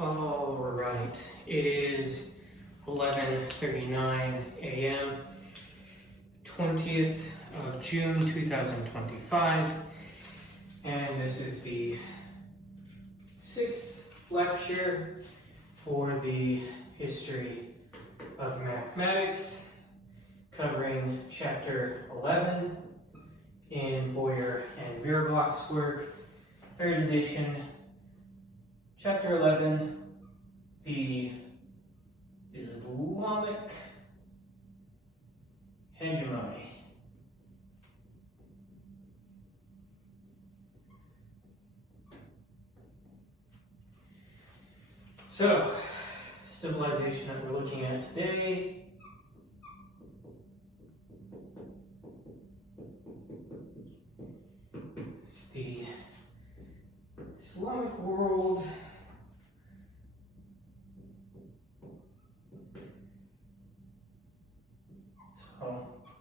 All right, it is 11:39 a.m., 20th of June 2025, and this is the 6th lecture for the history of mathematics, covering chapter 11 in Boyer and Bierbach's work, 3rd edition. Chapter 11, the Islamic hegemony. So, civilization that we're looking at today is the Islamic world.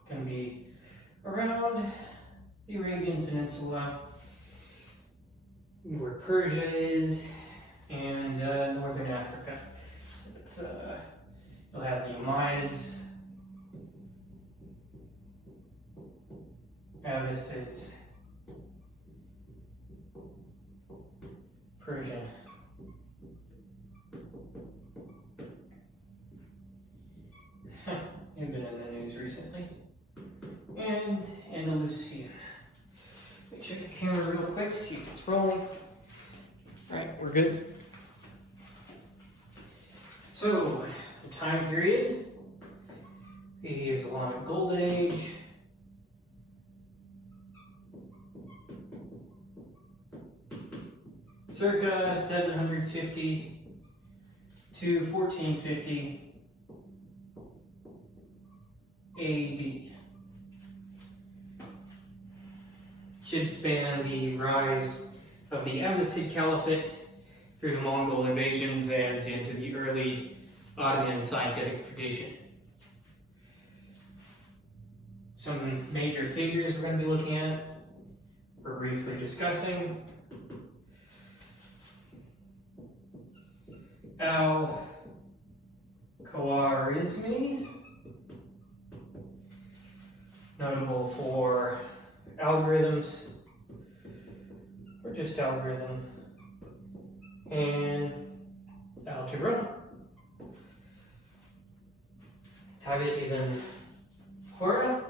Going to be around the Arabian Peninsula, where Persia is, and northern Africa. So it's, you'll have the Umayyads, Abbasids, Persian. They've been in the news recently. And Andalusian. Let me check the camera real quick, see if it's rolling. Alright, we're good. So, the time period, the Islamic Golden Age. Circa 750 to 1450 AD. Should span the rise of the Abbasid Caliphate through the Mongol invasions and into the early Ottoman scientific tradition. Some major figures we're going to be looking at, we're briefly discussing. Al-Khwarizmi, notable for algorithms, or just algorithm, and algebra. Ibn Hora,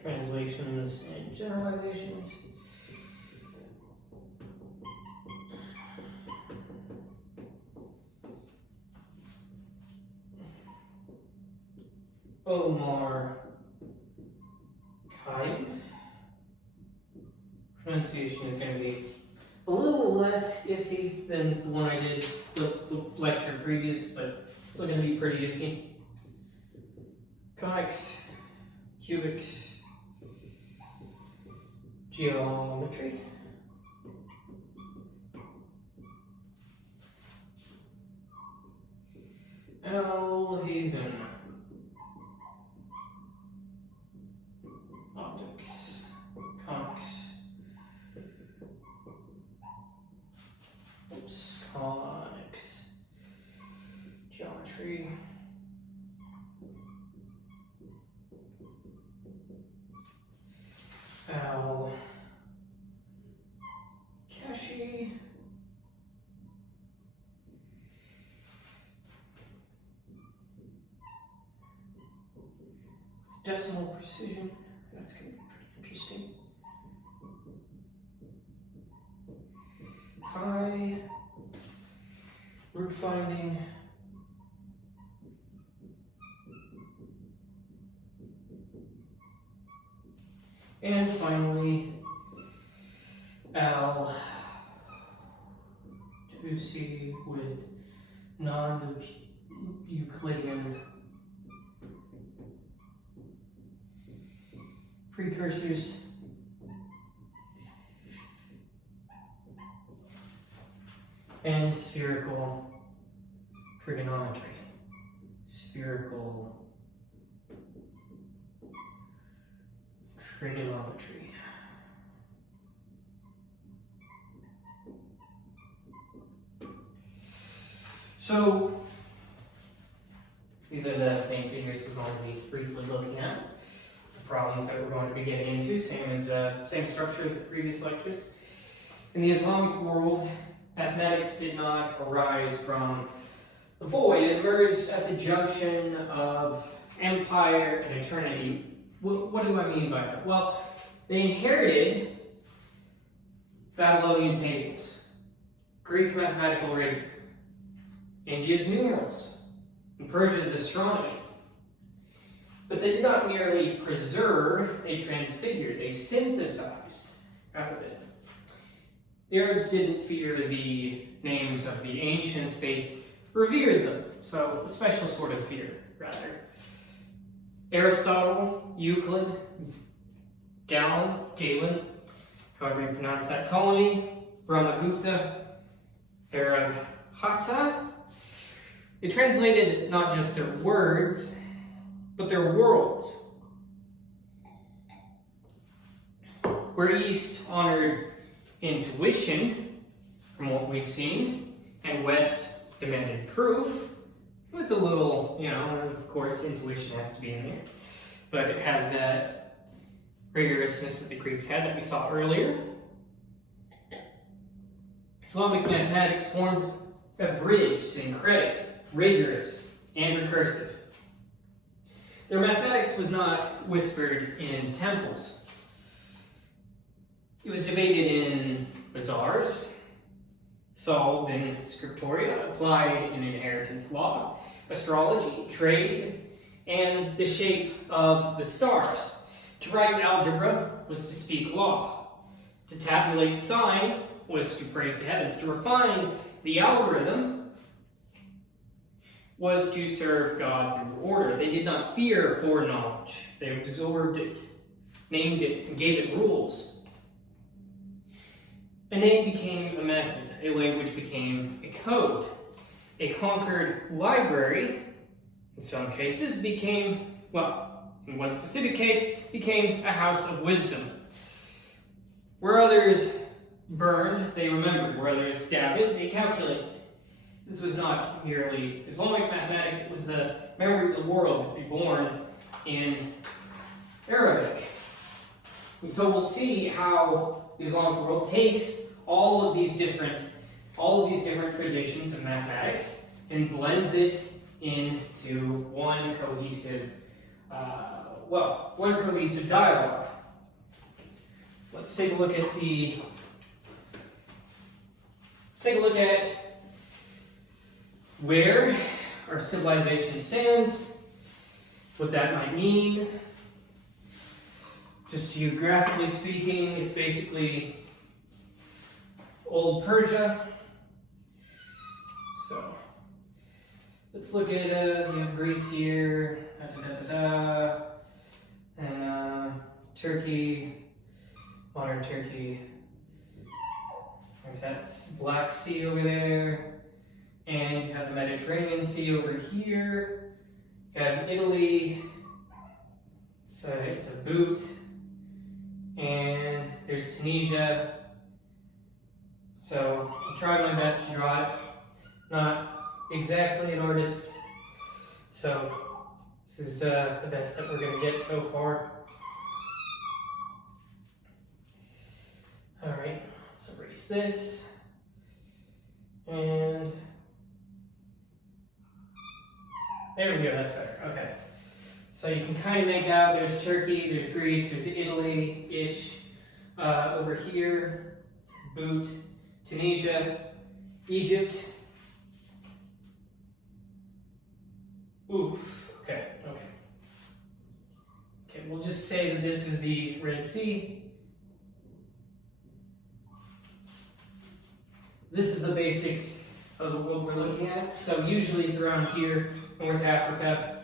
translations and generalizations. Omar Khayyam. Pronunciation is going to be a little less iffy than the one I did the lecture previous, but still going to be pretty iffy. Conics, cubics, geometry. Alhazen. Optics, conics. Oops, conics. Geometry. Al-Kashi. Decimal precision. That's going to be pretty interesting. High root finding. And finally, Al-Kashi with non-Euclidean precursors. and spherical trigonometry. Spherical trigonometry. So, these are the main figures we're going to be briefly looking at. The problems that we're going to be getting into, same structure as the previous lectures. In the Islamic world, mathematics did not arise from the void. It emerged at the junction of empire and eternity. What do I mean by that? Well, they inherited Babylonian tables, Greek mathematical rigor, India's numerals, and Persia's astronomy. But they did not merely preserve, they transfigured, they synthesized out of it. The Arabs didn't fear the names of the ancients, they revered them. So, a special sort of fear, rather. Aristotle, Euclid, Galen, however you pronounce that, Ptolemy, Brahmagupta, Arabhata. They translated not just their words, but their worlds. Where East honored intuition, from what we've seen, and West demanded proof, with a little, of course, intuition has to be in there, but it has that rigorousness that the Greeks had that we saw earlier. Islamic mathematics formed a bridge, syncretic, rigorous, and recursive. Their mathematics was not whispered in temples. It was debated in bazaars, solved in scriptoria, applied in inheritance law, astrology, trade, and the shape of the stars. To write algebra was to speak law. To tabulate sign was to praise the heavens. To refine the algorithm was to serve God through order. They did not fear foreknowledge. They absorbed it, named it, and gave it rules. A name became a method. A language became a code. A conquered library, in some cases, became, in one specific case, became a house of wisdom. Where others burned, they remembered. Where others doubted, they calculated. This was not merely Islamic mathematics, it was the memory of the world, reborn in Arabic. And so we'll see how the Islamic world takes all of these different traditions of mathematics and blends it into one cohesive dialogue. Let's take a look at where our civilization stands, what that might mean. Just geographically speaking, it's basically Old Persia. So let's look at you have Greece here, and Turkey, modern Turkey. There's that Black Sea over there. And you have the Mediterranean Sea over here. You have Italy. So it's a boot. And there's Tunisia. So I'll try my best to draw it. Not exactly an artist. So this is the best that we're going to get so far. Alright, let's erase this. And there we go, that's better. Okay. So you can kind of make out there's Turkey, there's Greece, there's Italy-ish. Over here, boot, Tunisia, Egypt. Oof. Okay. Okay, we'll just say that this is the Red Sea. This is the basics of the world we're looking at. So usually it's around here, North Africa,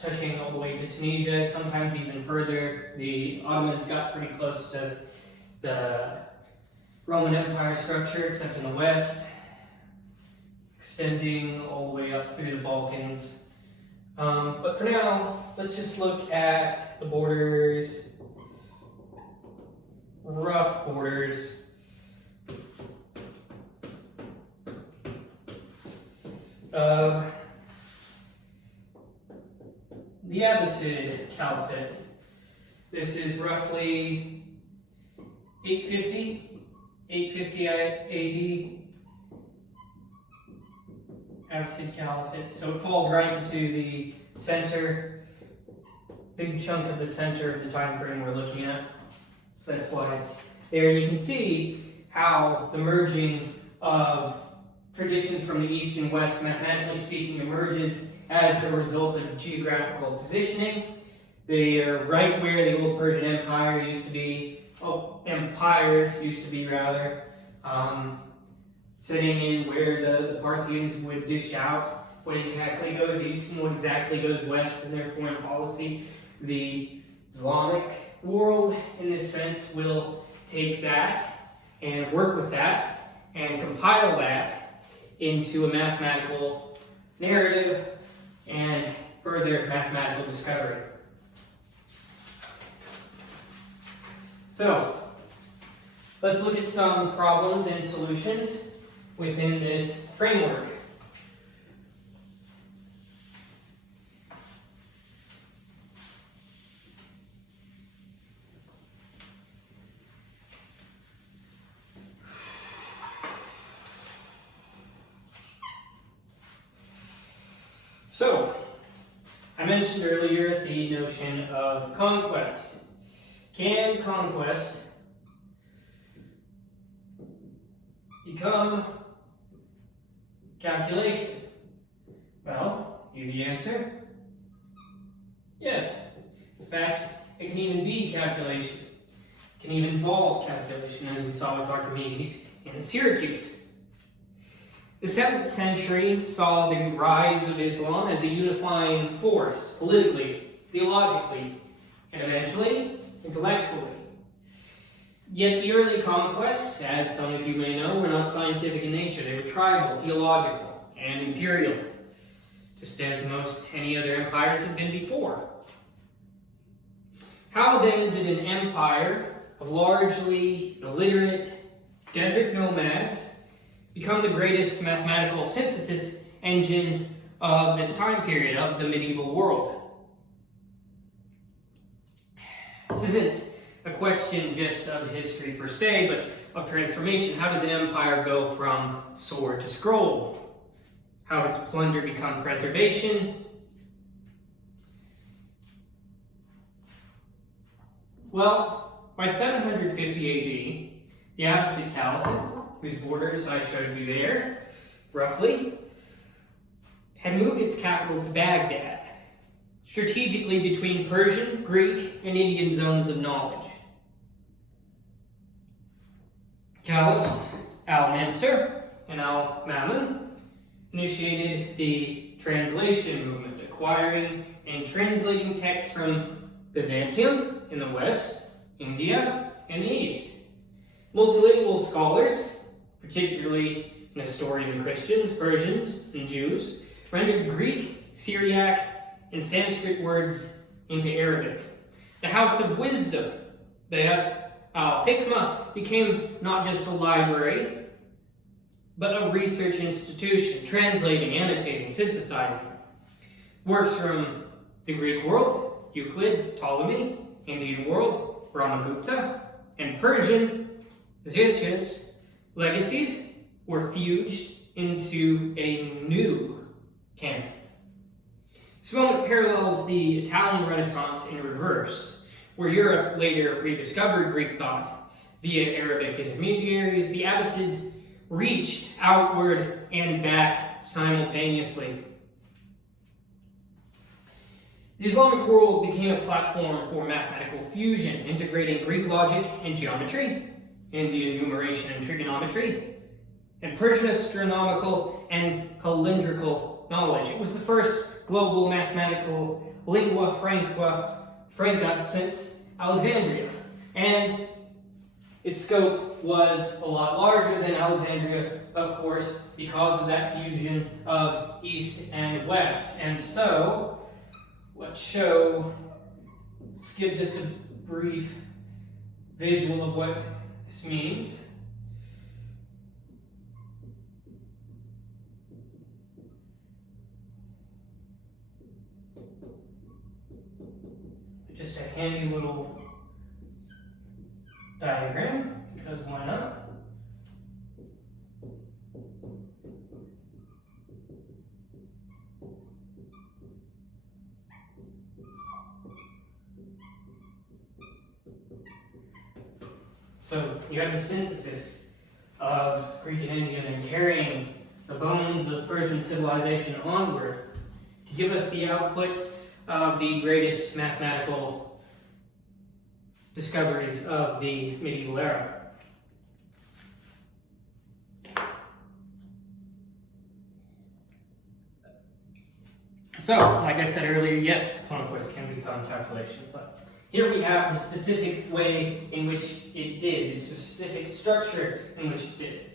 touching all the way to Tunisia, sometimes even further. The Ottomans got pretty close to the Roman Empire structure, except in the west. extending all the way up through the Balkans. But for now, let's just look at the borders, rough borders of the Abbasid Caliphate. This is roughly 850 AD, Abbasid Caliphate. So it falls right into the center, big chunk of the center of the time frame we're looking at. So that's why it's there. And you can see how the merging of traditions from the East and West, mathematically speaking, emerges as a result of geographical positioning. They are right where the old Persian Empire used to be, empires used to be rather, sitting in where the Parthians would dish out what exactly goes east and what exactly goes west in their foreign policy. The Islamic world, in this sense, will take that and work with that and compile that into a mathematical narrative and further mathematical discovery. So, let's look at some problems and solutions within this framework. So, I mentioned earlier the notion of conquest. Can conquest become calculation? Well, easy answer. Yes. In fact, it can even be calculation. It can even involve calculation, as we saw with Archimedes in Syracuse. The 7th century saw the rise of Islam as a unifying force, politically, theologically, and eventually, intellectually. Yet the early conquests, as some of you may know, were not scientific in nature. They were tribal, theological, and imperial, just as most any other empires have been before. How then did an empire of largely illiterate desert nomads become the greatest mathematical synthesis engine of this time period, of the medieval world? This isn't a question just of history per se, but of transformation. How does an empire go from sword to scroll? How does plunder become preservation? Well, by 750 AD, the Abbasid Caliphate, whose borders I showed you there, roughly, had moved its capital to Baghdad, strategically between Persian, Greek, and Indian zones of knowledge. Caliphs Al-Mansur and Al-Mamun initiated the translation movement, acquiring and translating texts from Byzantium in the west, India in the east. Multilingual scholars, particularly Nestorian Christians, Persians, and Jews, rendered Greek, Syriac, and Sanskrit words into Arabic. The House of Wisdom, Bayat al-Hikmah, became not just a library, but a research institution, translating, annotating, synthesizing works from the Greek world, Euclid, Ptolemy, Indian world, Brahmagupta, and Persian, Ch6 legacies were fused into a new canon. This moment parallels the Italian Renaissance in reverse, where Europe later rediscovered Greek thought via Arabic intermediaries. The Abbasids reached outward and back simultaneously. The Islamic world became a platform for mathematical fusion, integrating Greek logic and geometry, Indian numeration and trigonometry, and Persian astronomical and calendrical knowledge. It was the first global mathematical lingua franca since Alexandria, and its scope was a lot larger than Alexandria, of course, because of that fusion of east and west. And so, let's give just a brief visual of what this means. Just a handy little diagram, because why not? So you have the synthesis of Greek and Indian and carrying the bones of Persian civilization onward to give us the output of the greatest mathematical discoveries of the medieval era. So, like I said earlier, yes, conquest can become calculation, but here we have the specific way in which it did, the specific structure in which it did.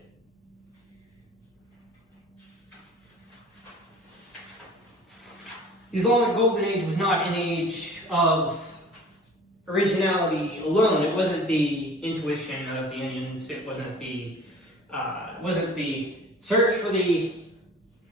The Islamic Golden Age was not an age of originality alone. It wasn't the intuition of the Indians. It wasn't the search for the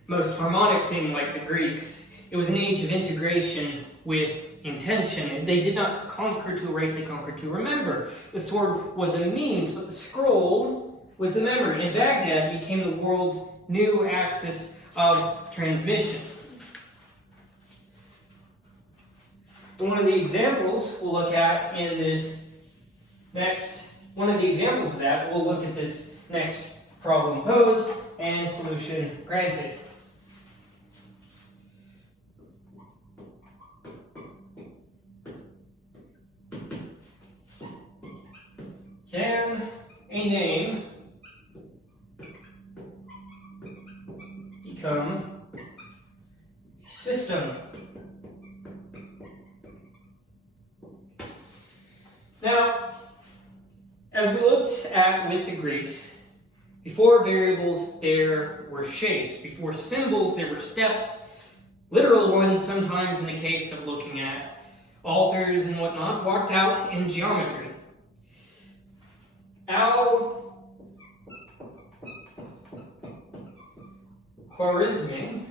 most harmonic thing like the Greeks. It was an age of integration with intention. They did not conquer to erase, they conquered to remember. The sword was a means, but the scroll was the memory. And Baghdad became the world's new axis of transmission. One of the examples we'll look at in this next, one of the examples of that, we'll look at this next problem posed and solution granted. Can a name become a system? Now, as we looked at with the Greeks, before variables there were shapes, before symbols there were steps, literal ones sometimes in the case of looking at altars and whatnot, walked out in geometry. Al-Khwarizmi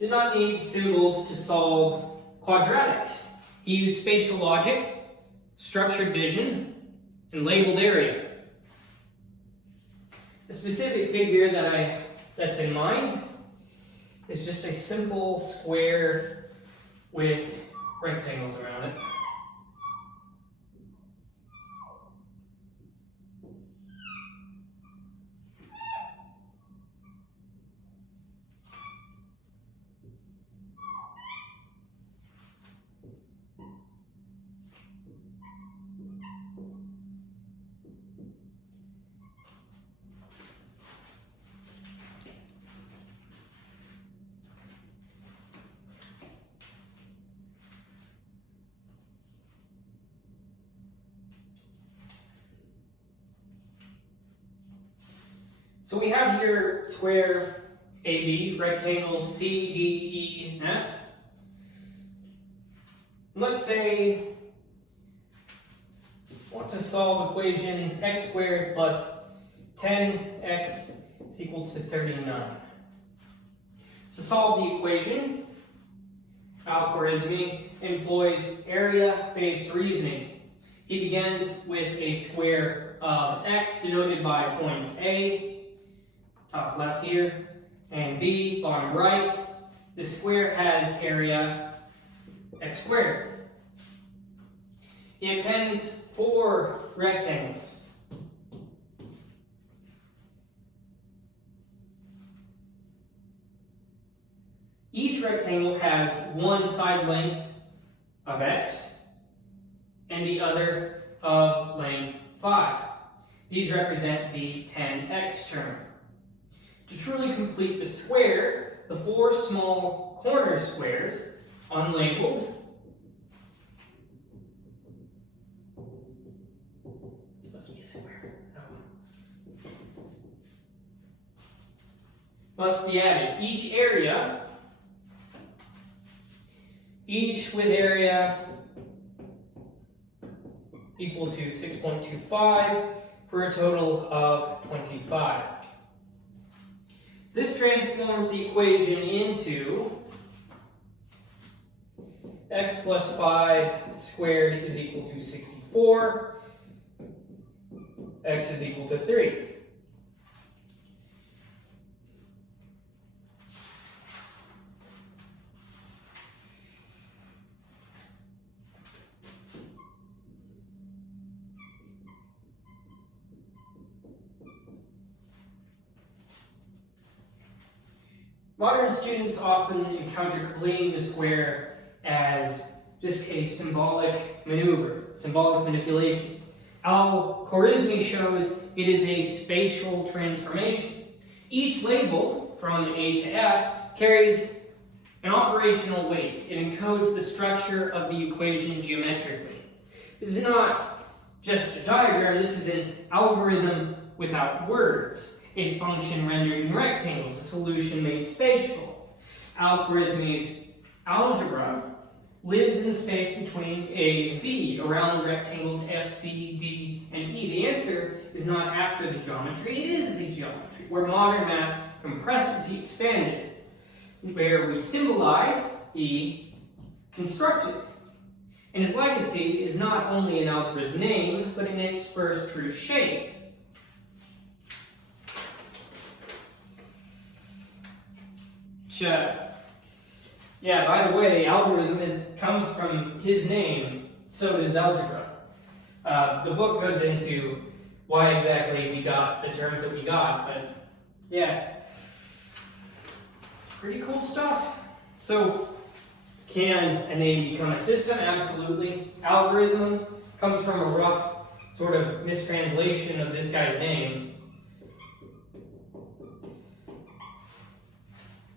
did not need symbols to solve quadratics. He used spatial logic, structured vision, and labeled area. The specific figure that's in mind is just a simple square with rectangles around it. So we have here square AB, rectangle C, D, E, F. Let's say I want to solve equation x squared plus 10x is equal to 39. To solve the equation, Al-Khwarizmi employs area-based reasoning. He begins with a square of x denoted by points A, top left here, and B, bottom right. This square has area x squared. He appends 4 rectangles. Each rectangle has one side length of x and the other of length 5. These represent the 10x term. To truly complete the square, the 4 small corner squares, unlabeled, must be added. Each with area equal to 6.25 for a total of 25. This transforms the equation into x plus 5 squared is equal to 64. X is equal to 3. Modern students often encounter collating the square as just a symbolic maneuver, symbolic manipulation. Al-Khwarizmi shows it is a spatial transformation. Each label, from A to F, carries an operational weight. It encodes the structure of the equation geometrically. This is not just a diagram, this is an algorithm without words. A function rendered in rectangles, a solution made spatial. Al-Khwarizmi's algebra lives in the space between A and B, around the rectangles F, C, D, and E. The answer is not after the geometry, it is the geometry, where modern math compresses the expanded, where we symbolize the constructed. And his legacy is not in algebra's name, but in its first true shape. Yeah, by the way, algorithm comes from his name, so does algebra. The book goes into why exactly we got the terms that we got, but yeah, pretty cool stuff. So, can a name become a system? Absolutely. Algorithm comes from a rough sort of mistranslation of this guy's name.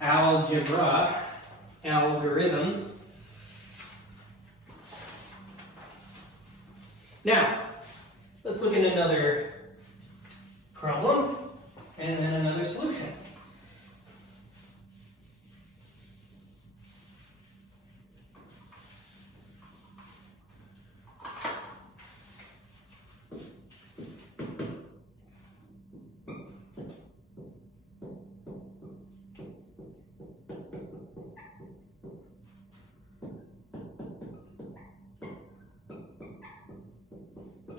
Algebra, algorithm. Now, let's look at another problem and then another solution.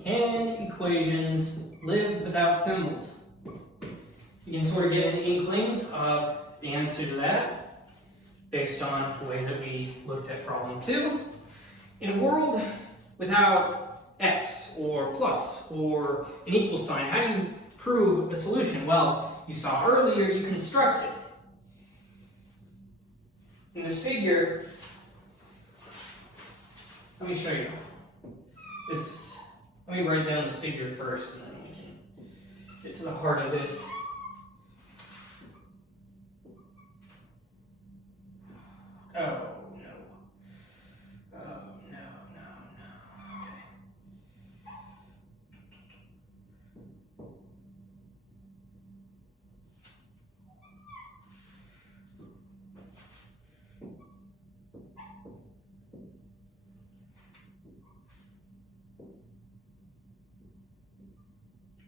Can equations live without symbols? You can sort of get an inkling of the answer to that based on the way that we looked at problem 2. In a world without x or plus or an equal sign, how do you prove a solution? Well, you saw earlier you construct it. In this figure, let me show you. Let me write down this figure first, and then we can get to the heart of this. Oh, no. Oh, no. Okay.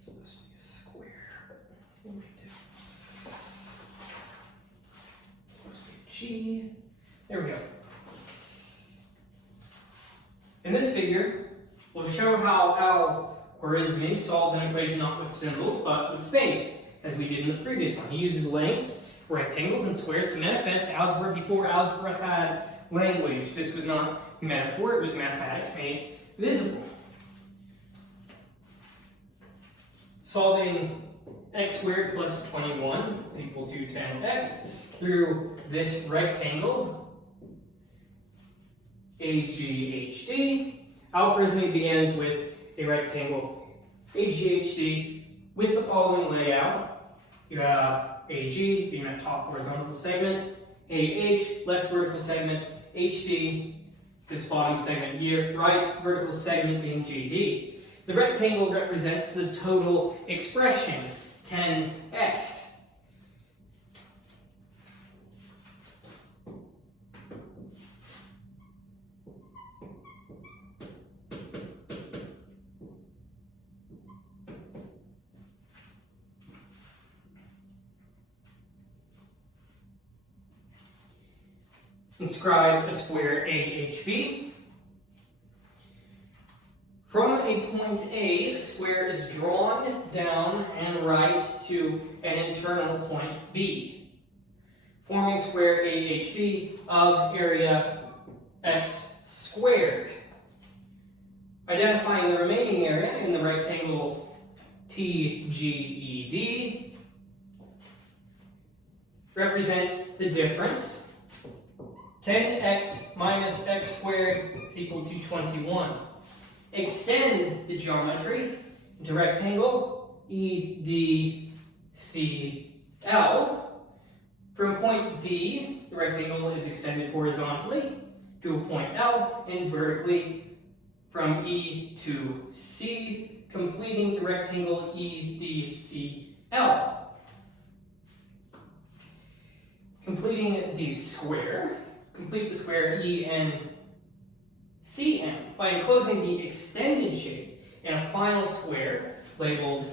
So this will be a square, but we'll make it. It's supposed to be G. There we go. In this figure, we'll show how Al-Khwarizmi solves an equation not with symbols, but with space, as we did in the previous one. He uses lengths, rectangles, and squares to manifest algebra before algebra had language. This was not metaphor, it was mathematics made visible. Solving x squared plus 21 is equal to 10x through this rectangle, AGHD. Al-Khwarizmi begins with a rectangle AGHD with the following layout. You have AG being that top horizontal segment, AH left vertical segment, HD this bottom segment here, right vertical segment being GD. The rectangle represents the total expression, 10x. Inscribe a square AHB. From a point A, a square is drawn down and right to an internal point B, forming square AHB of area x squared. Identifying the remaining area in the rectangle TGED represents the difference. 10x minus x squared is equal to 21. Extend the geometry into rectangle EDCL. From point D, the rectangle is extended horizontally to a point L and vertically from E to C, completing the rectangle EDCL. Completing the square, complete the square ENCM by enclosing the extended shape in a final square labeled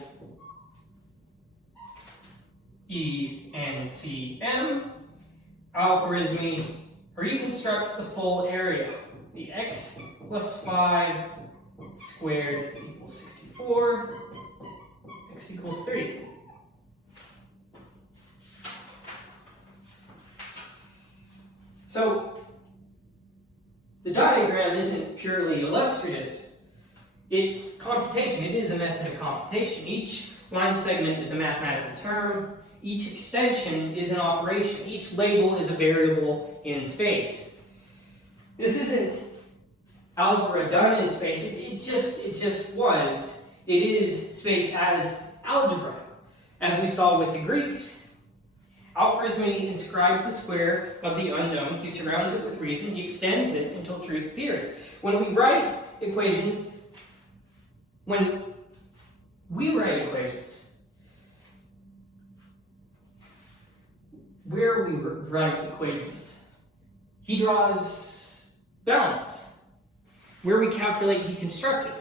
ENCM. Al-Khwarizmi reconstructs the full area. The x plus 5 squared equals 64, x equals 3. So, the diagram isn't purely illustrative. It's computation. It is a method of computation. Each line segment is a mathematical term. Each extension is an operation. Each label is a variable in space. This isn't algebra done in space. It just was. It is space as algebra, as we saw with the Greeks. Al-Khwarizmi inscribes the square of the unknown. He surrounds it with reason. He extends it until truth appears. When we write equations, he draws bounds. Where we calculate, he constructed.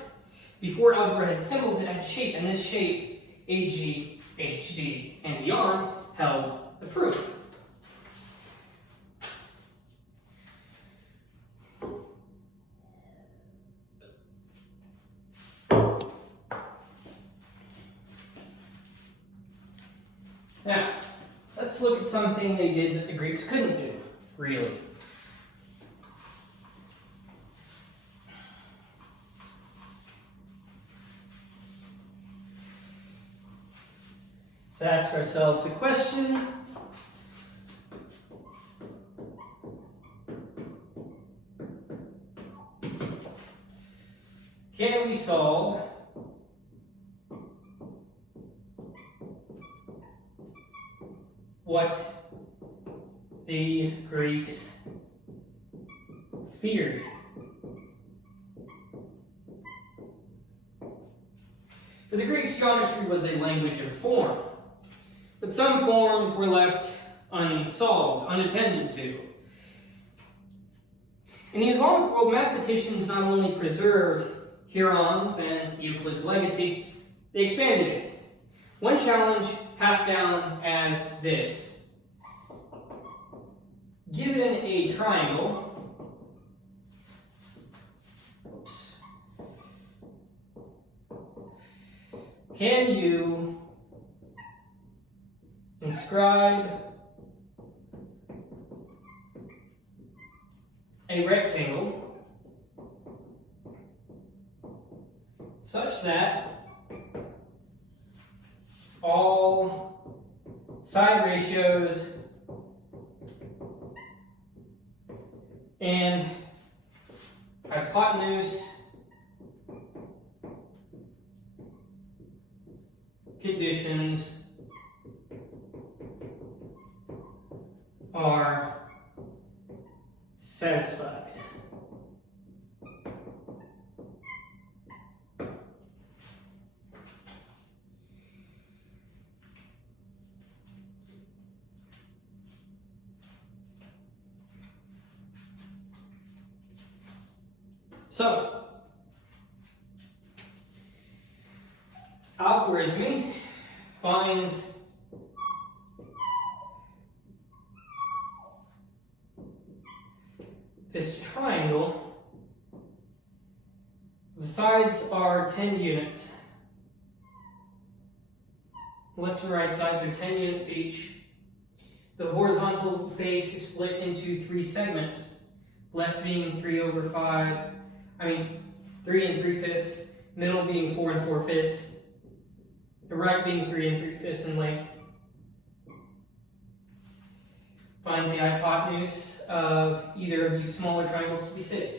Before algebra had symbols, it had shape, and this shape, AG, HD, and beyond, held the proof. Now, let's look at something they did that the Greeks couldn't do, really. Let's ask ourselves the question, can we solve what the Greeks feared? For the Greeks, geometry was a language of form, but some forms were left unsolved, unattended to. In the Islamic world, mathematicians not only preserved Huron's and Euclid's legacy, they expanded it. One challenge passed down as this. Given a triangle, can you inscribe a rectangle such that all side ratios and hypotenuse conditions are satisfied? So, Al-Khwarizmi finds this triangle. The sides are 10 units. The left and right sides are 10 units each. The horizontal base is split into 3 segments. Left being 3 and 3/5, middle being 4 and 4/5, the right being 3 and 3/5 in length. Finds the hypotenuse of either of these smaller triangles to be 6.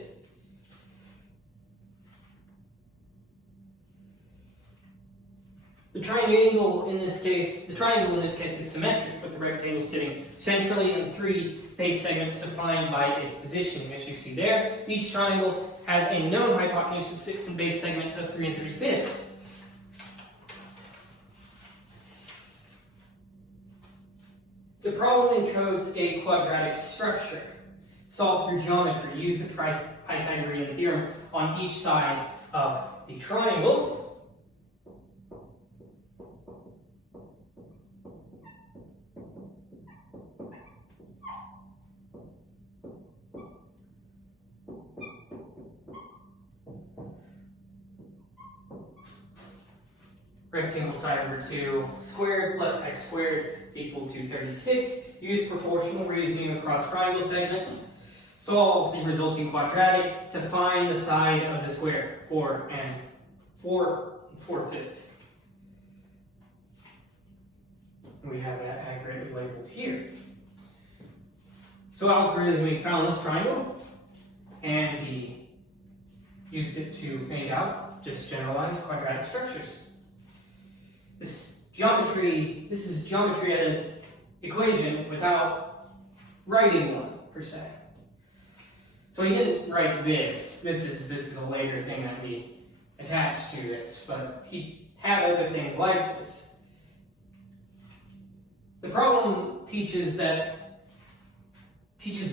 The triangle in this case is symmetric, with the rectangle sitting centrally in 3 base segments defined by its positioning. As you see there, each triangle has a known hypotenuse of 6 and base segment of 3 and 3/5. The problem encodes a quadratic structure solved through geometry. Use the Pythagorean theorem on each side of the triangle. Rectangle side over 2 squared plus x squared is equal to 36. Use proportional reasoning across triangle segments. Solve the resulting quadratic to find the side of the square, 4 and 4/5. We have that accurately labeled here. So Al-Khwarizmi found this triangle, and he used it to make out just generalized quadratic structures. This is geometry as equation without writing one, per se. So he didn't write this. This is a later thing that he attached to this, but he had other things like this. The problem teaches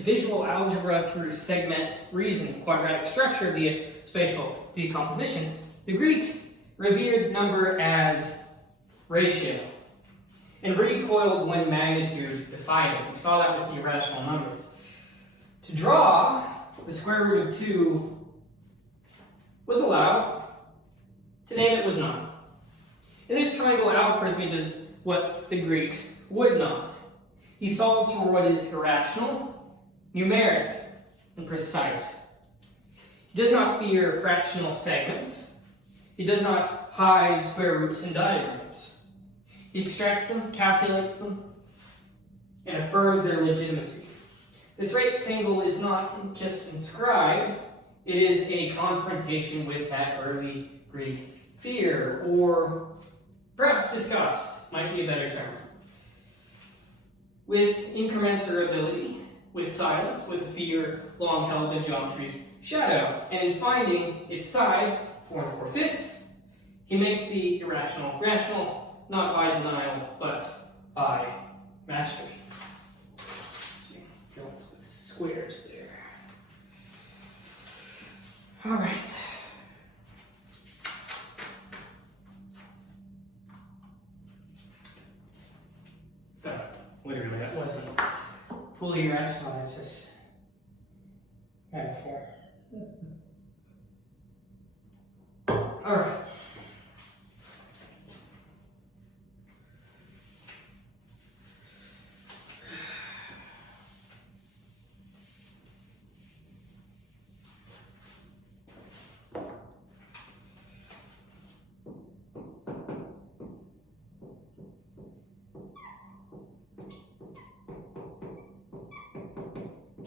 visual algebra through segment reasoning, quadratic structure via spatial decomposition. The Greeks revered number as ratio and recoiled when magnitude defied it. We saw that with the irrational numbers. To draw the square root of 2 was allowed. To name it was not. In this triangle, Al-Khwarizmi does what the Greeks would not. He solves for what is irrational, numeric, and precise. He does not fear fractional segments. He does not hide square roots in diagrams. He extracts them, calculates them, and affirms their legitimacy. This rectangle is not just inscribed, it is a confrontation with that early Greek fear, or perhaps disgust might be a better term. With incommensurability, with silence, with a fear long held in geometry's shadow, and in finding its side, 4 and 4/5, he makes the irrational rational, not by denial, but by mastery. So, dealt with squares there. All right. Literally, that wasn't fully rational, it's just metaphor. All right.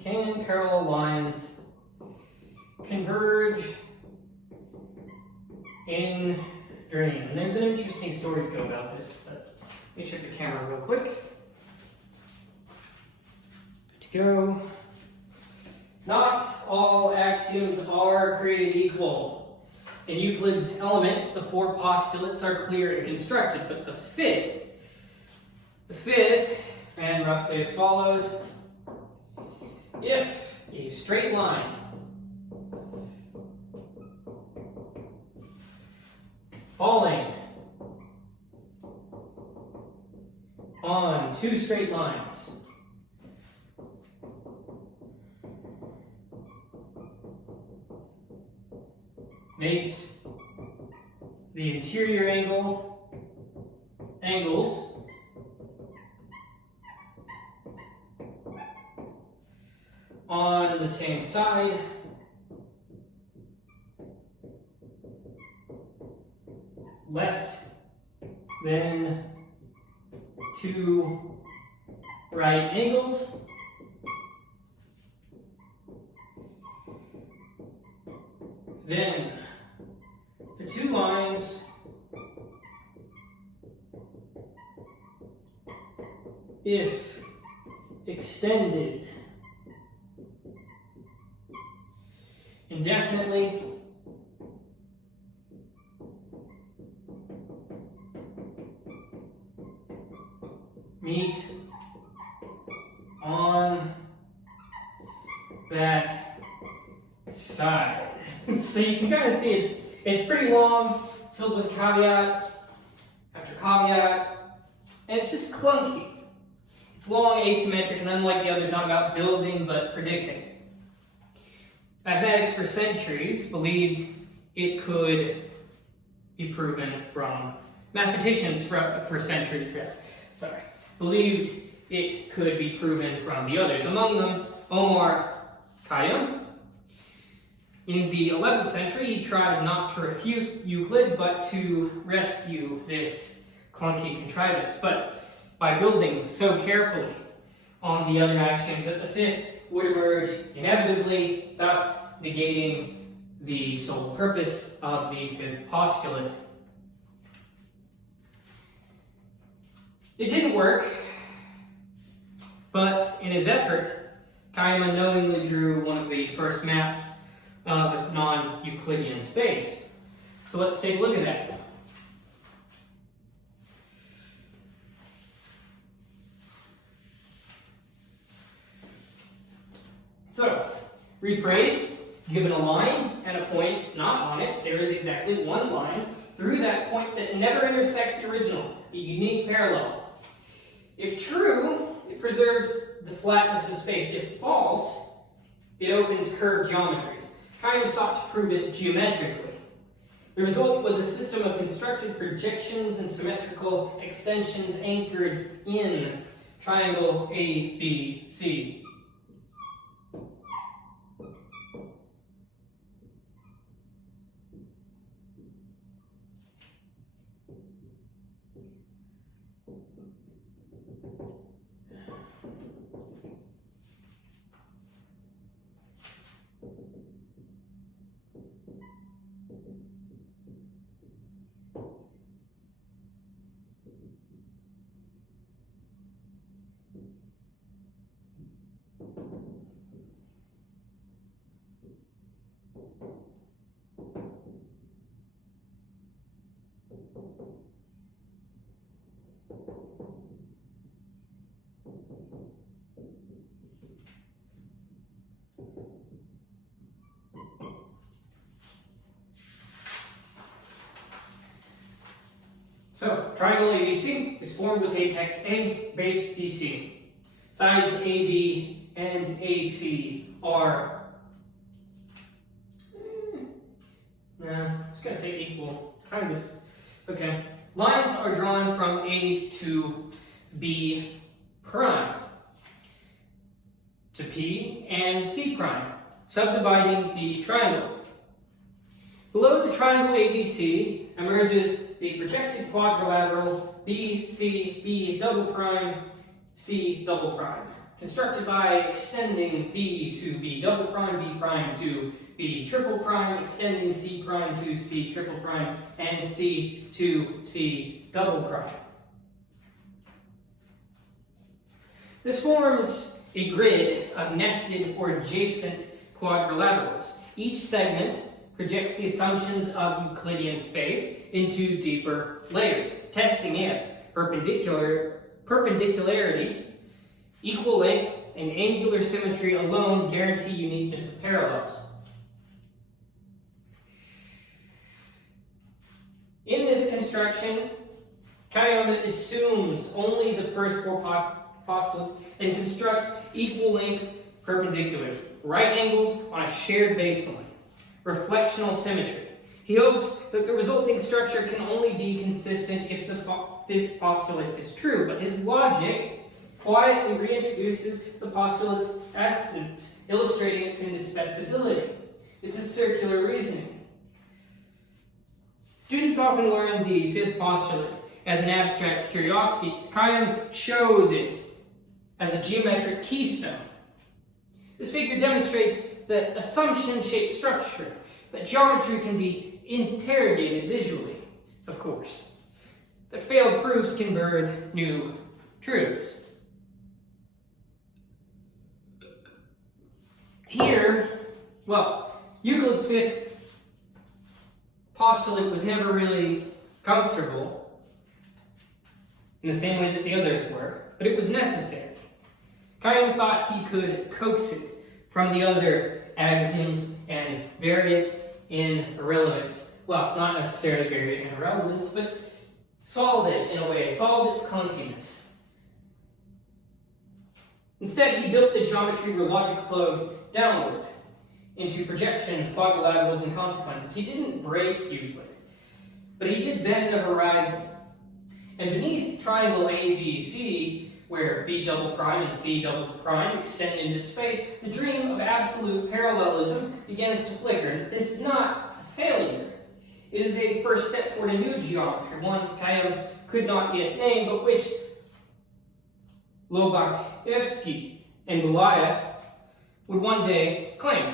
Can parallel lines converge in dream? And there's an interesting story to go about this, but let me check the camera real quick. Good to go. Not all axioms are created equal. In Euclid's Elements, the 4 postulates are clear and constructed, but the fifth ran roughly as follows. If a straight line falling on two straight lines makes the interior angles on the same side less than two right angles. Then the two lines if extended indefinitely meet on that side. So you can kind of see it's pretty long, it's filled with caveat after caveat, and it's just clunky. It's long, asymmetric, and unlike the others, not about building but predicting. Mathematics for centuries believed it could be proven from mathematicians for centuries, believed it could be proven from the others. Among them, Khayyam. In the 11th century, he tried not to refute Euclid, but to rescue this clunky contrivance. But by building so carefully on the other axioms that the fifth would emerge inevitably, thus negating the sole purpose of the fifth postulate. It didn't work, but in his effort, Khayyam unknowingly drew one of the first maps of non-Euclidean space. So let's take a look at that. So, rephrase, given a line and a point not on it, there is exactly one line through that point that never intersects the original, a unique parallel. If true, it preserves the flatness of space. If false, it opens curved geometries. Khayyam sought to prove it geometrically. The result was a system of constructed projections and symmetrical extensions anchored in triangle ABC. So, triangle ABC is formed with apex A, base BC. Sides AB and AC are, I was going to say equal, kind of. Okay. Lines are drawn from A to B prime, to P and C prime, subdividing the triangle. Below the triangle ABC emerges the projected quadrilateral BCB double prime C double prime, constructed by extending B to B double prime to B triple prime, extending C prime to C triple prime, and C to C double prime. This forms a grid of nested or adjacent quadrilaterals. Each segment projects the assumptions of Euclidean space into deeper layers, testing if perpendicularity, equal length, and angular symmetry alone guarantee uniqueness of parallels. In this construction, Khayyam assumes only the first four postulates and constructs equal length perpendiculars, right angles on a shared baseline, reflectional symmetry. He hopes that the resulting structure can only be consistent if the fifth postulate is true, but his logic quietly reintroduces the postulate's essence, illustrating its indispensability. It's a circular reasoning. Students often learn the fifth postulate as an abstract curiosity. Khayyam shows it as a geometric keystone. This figure demonstrates that assumptions shape structure, that geometry can be interrogated visually, of course, that failed proofs can birth new truths. Here, well, Euclid's fifth postulate was never really comfortable in the same way that the others were, but it was necessary. Khayyam thought he could coax it from the other axioms and vary it in irrelevance. Well, not necessarily vary it in irrelevance, but solve it in a way, solve its clunkiness. Instead, he built the geometry where logic flowed downward into projections, quadrilaterals, and consequences. He didn't break Euclid, but he did bend the horizon. And beneath triangle ABC, where B double prime and C double prime extend into space, the dream of absolute parallelism begins to flicker. This is not a failure. It is a first step toward a new geometry, one Khayyam could not yet name, but which Lobachevsky and Belaya would one day claim.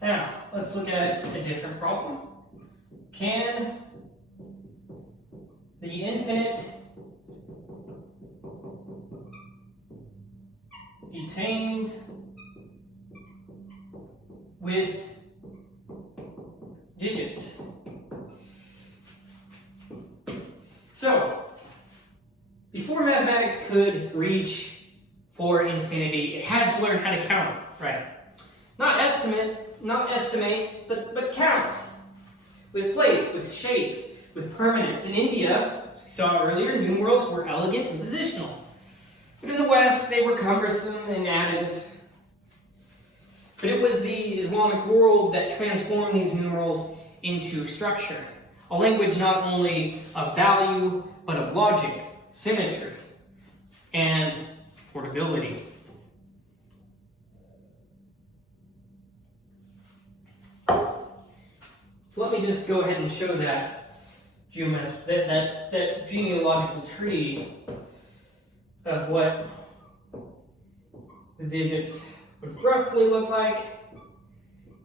Now, let's look at a different problem. Can the infinite be tamed with digits? So, before mathematics could reach for infinity, it had to learn how to count, right? Not estimate, but count. With place, with shape, with permanence. In India, as we saw earlier, numerals were elegant and positional. But in the West, they were cumbersome and additive. But it was the Islamic world that transformed these numerals into structure. A language not only of value, but of logic, symmetry, and portability. So let me just go ahead and show that that genealogical tree of what the digits would roughly look like.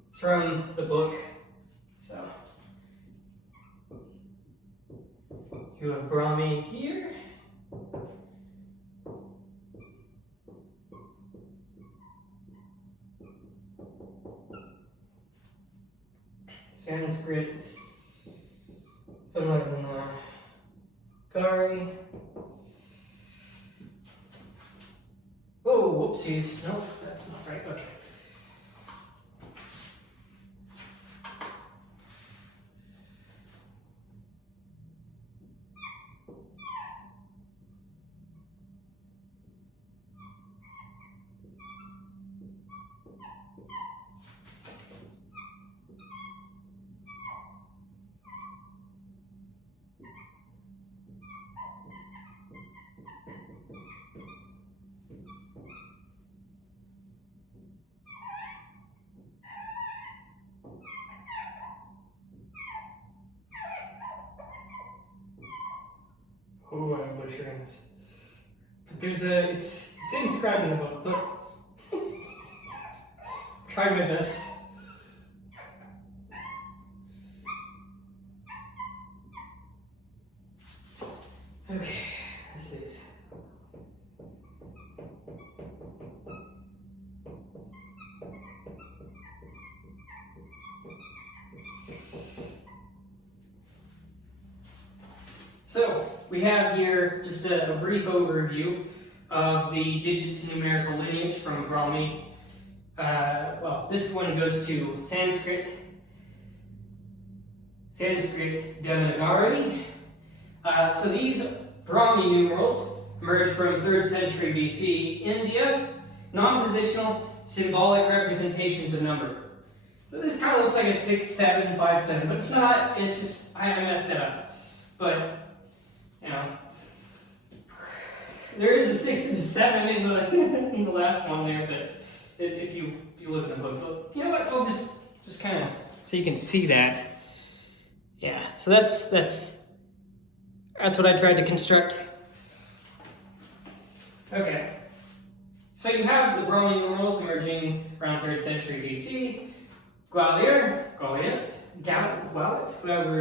It's from the book. So you have Brahmi here. Sanskrit, Gari. Oh, whoopsies. Nope, that's not right. Okay. Oh, I'm butchering this. But there's it's inscribed in the book, but try my best. Okay, this is we have here just a brief overview of the digits and numerical lineage from Brahmi. Well, this one goes to Sanskrit Devanagari. So these Brahmi numerals emerged from 3rd century BC India, non-positional symbolic representations of number. So this kind of looks like a 6, 7, 5, 7, but it's not. It's just I messed that up. But you know, there is a 6 and a 7 in the in the last one there. But if you look at them both, so, you know what? We'll just kind of so you can see that. Yeah. So that's what I tried to construct. Okay. So you have the Brahmi numerals emerging around 3rd century BC. Gwaliot, however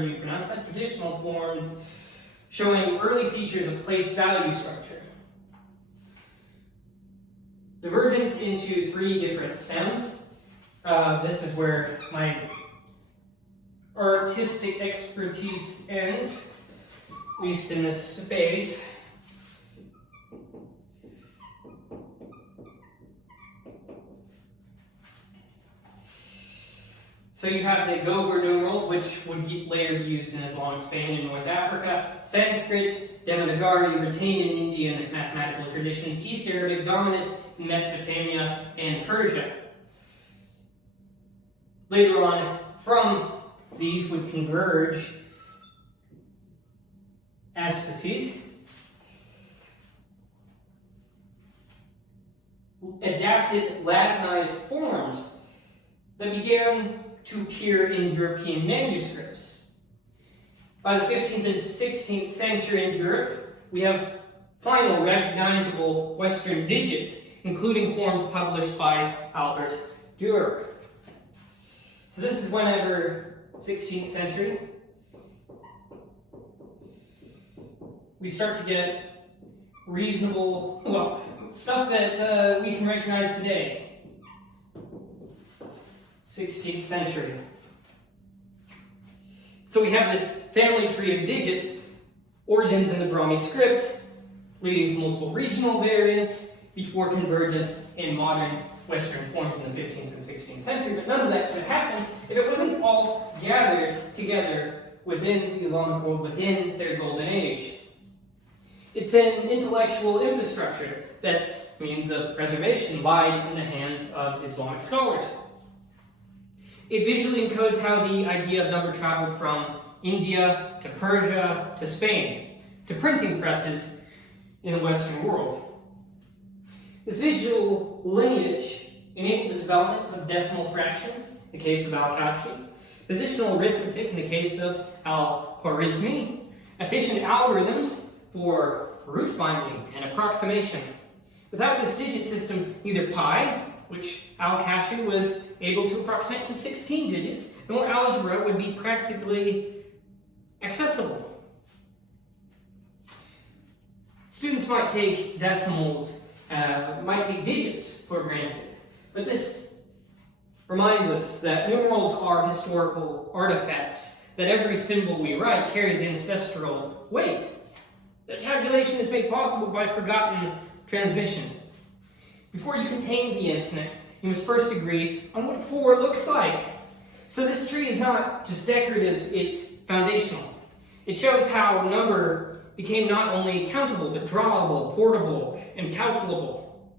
you pronounce that, traditional forms showing early features of place value structure. Divergence into 3 different stems. This is where my artistic expertise ends, at least in this space. So you have the Gobra numerals, which would later be used in Islamic Spain and North Africa. Sanskrit, Devanagari, retained in Indian mathematical traditions. East Arabic, dominant in Mesopotamia and Persia. Later on, from these would converge species, adapted Latinized forms that began to appear in European manuscripts. By the 15th and 16th century in Europe, we have final recognizable Western digits, including forms published by Albert Dürer. So this is whenever 16th century, we start to get reasonable, well, stuff that we can recognize today. 16th century. So we have this family tree of digits, origins in the Brahmi script, leading to multiple regional variants before convergence in modern Western forms in the 15th and 16th century. But none of that could happen if it wasn't all gathered together within the Islamic world, within their golden age. It's an intellectual infrastructure that's means of preservation lied in the hands of Islamic scholars. It visually encodes how the idea of number traveled from India to Persia to Spain to printing presses in the Western world. This visual lineage enabled the development of decimal fractions in the case of Al-Kashi, positional arithmetic in the case of al-Khwarizmi, efficient algorithms for root finding and approximation. Without this digit system, neither pi, which Al-Kashi was able to approximate to 16 digits, nor algebra would be practically accessible. Students might take decimals, might take digits for granted, but this reminds us that numerals are historical artifacts, that every symbol we write carries ancestral weight. That calculation is made possible by forgotten transmission. Before you contain the infinite, you must first agree on what 4 looks like. So this tree is not just decorative, it's foundational. It shows how number became not only countable, but drawable, portable, and calculable.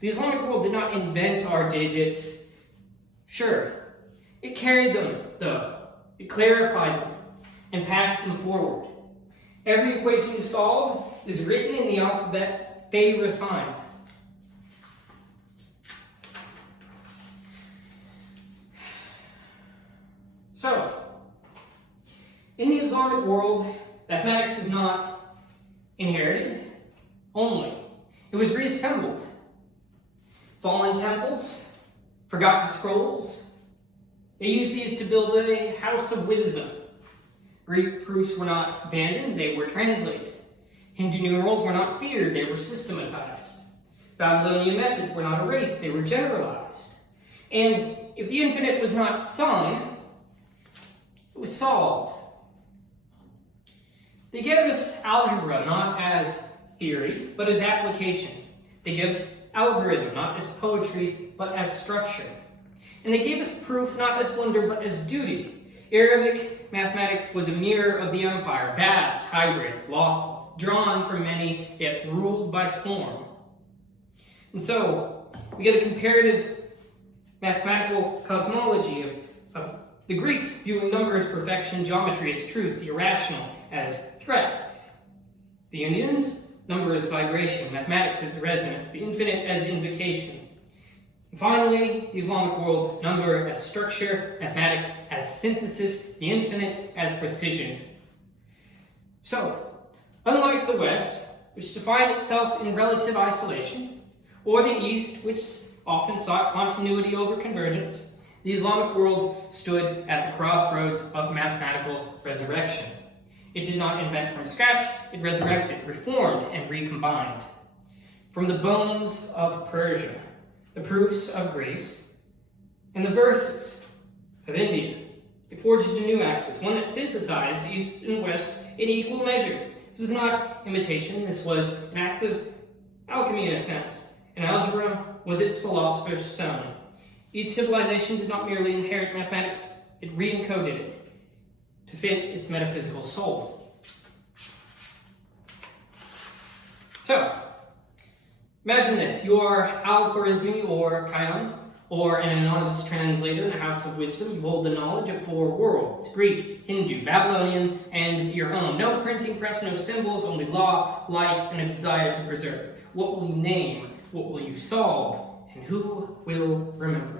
The Islamic world did not invent our digits. Sure, it carried them, though. It clarified them and passed them forward. Every equation you solve is written in the alphabet they refined. So, in the Islamic world, mathematics was not inherited only. It was reassembled. Fallen temples, forgotten scrolls, they used these to build a house of wisdom. Greek proofs were not abandoned, they were translated. Hindu numerals were not feared, they were systematized. Babylonian methods were not erased, they were generalized. And if the infinite was not sung, it was solved. They gave us algebra not as theory, but as application. They gave us algorithm not as poetry, but as structure. And they gave us proof not as wonder, but as duty. Arabic mathematics was a mirror of the empire, vast, hybrid, lawful, drawn from many, yet ruled by form. And so, we get a comparative mathematical cosmology of the Greeks viewing number as perfection, geometry as truth, the irrational as threat. The Indians, number as vibration, mathematics as resonance, the infinite as invocation. And finally, the Islamic world, number as structure, mathematics as synthesis, the infinite as precision. So, unlike the West, which defined itself in relative isolation, or the East, which often sought continuity over convergence, the Islamic world stood at the crossroads of mathematical resurrection. It did not invent from scratch, it resurrected, reformed, and recombined. From the bones of Persia, the proofs of Greece, and the verses of India, it forged a new axis, one that synthesized East and West in equal measure. This was not imitation, this was an act of alchemy in a sense, and algebra was its philosopher's stone. Each civilization did not merely inherit mathematics, it re-encoded it to fit its metaphysical soul. So, imagine this, you are al-Khwarizmi or Khayyam, or an anonymous translator in a house of wisdom. You hold the knowledge of 4 worlds, Greek, Hindu, Babylonian, and your own. No printing press, no symbols, only law, light, and a desire to preserve. What will you name? What will you solve? And who will remember?